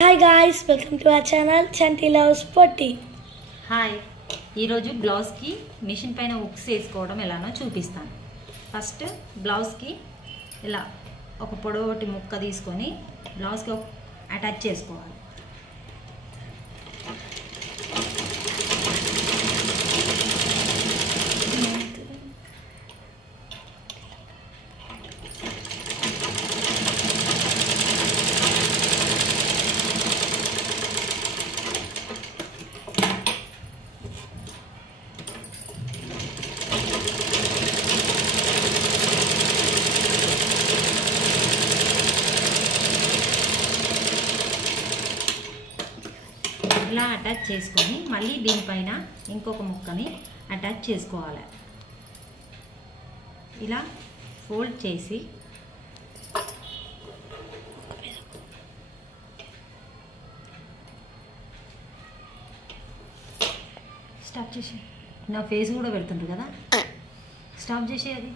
Hi guys, welcome to our channel Chanti Loves Potti. Hi ఈరోజు బ్లౌజ్కి machine పైన ఉక్స్ వేసుకోవడం ఎలానో చూపిస్తాను. ఫస్ట్ బ్లౌజ్కి ఇలా ఒక పొడవుటి ముక్క తీసుకొని బ్లౌజ్కి అటాచ్ చేసుకోవాలి. ఇలా అటాచ్ చేసుకొని మళ్ళీ దీనిపైన ఇంకొక ముక్కని అటాచ్ చేసుకోవాలి. ఇలా ఫోల్డ్ చేసి స్టాప్ చేసి నా ఫేస్ కూడా పెడుతుంటారు కదా, స్టాప్ చేసేది.